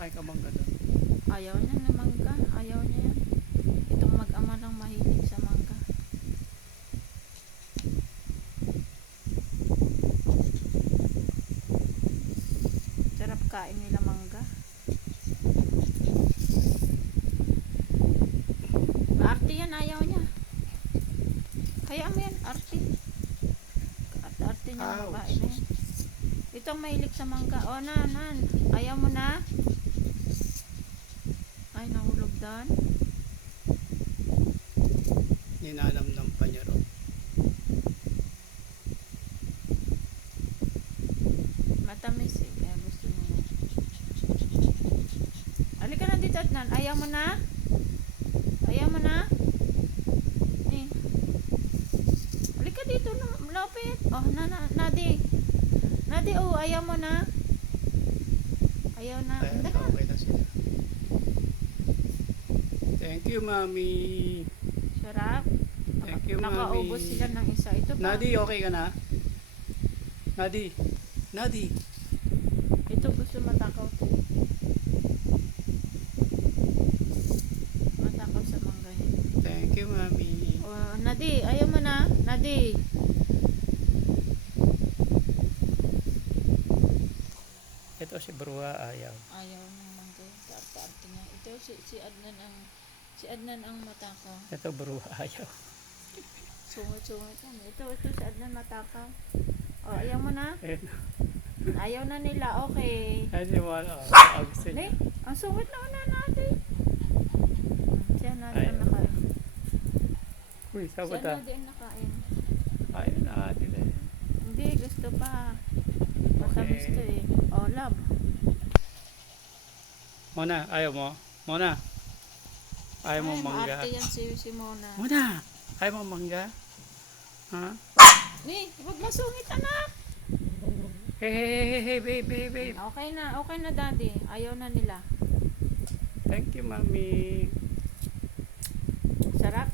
kumakain ka mangga doon? Ayaw niya na mangga. Ayaw niya yan. Itong mag-ama lang mahilig sa mangga. Sarap kain nila mangga. Arte yan, ayaw niya. Hayaan mo yan, arte. Arte niya, Ouch. babae na yan. Itong mahilig sa mangga. O, nan. Ayaw mo na? Ay, nahulog doon. Ninanamnam pa niya ron. Matamis eh, kaya gusto niya. Halika na dito, Adnan. Ayaw mo na? Ayaw mo na? Eh. Halika dito, lapit. Oh, Nadi. Nadi, oh, ayaw mo na? Ayaw na. Ayan, Halika. okay na sila. Thank you, Mami. Sarap. Thank you, Nakaubos Mami. sila ng isa. Ito pa. Nadi, okay ka na? Nadi. Ito gusto matakaw to. Matakaw sa mangga yun. Thank you, Mami. Oh, Nadi, ayaw mo na? Nadi. Ito si Bruha, ayaw. Ayaw ng mangga. Kaarte-arte niya. Ito si Adnan ang matakaw. Ito Bruha, ayaw. Sungit yan. Ito si Adnan matakaw. Oh, ayaw mo na? Ayun. Ayaw na nila. Okay. Ayun si Mala. Gusto Ne, niya. ang sungit naman na natin. Siya na Ayaw. ang nakain. Uy, Siya sabot na ah. din nakain. Ayaw na nila. Hindi, gusto pa. Matamis Okay. to eh. Oh, love. Mona, ayaw mo? Mona. Ayaw mo Ay, mangga? maarte yan si Mona. Mona! Ayaw mo mangga? Ha? Ni, huwag masungit anak. Hey, babe. Okay na daddy. Ayaw na nila. Thank you, Mami. Sarap.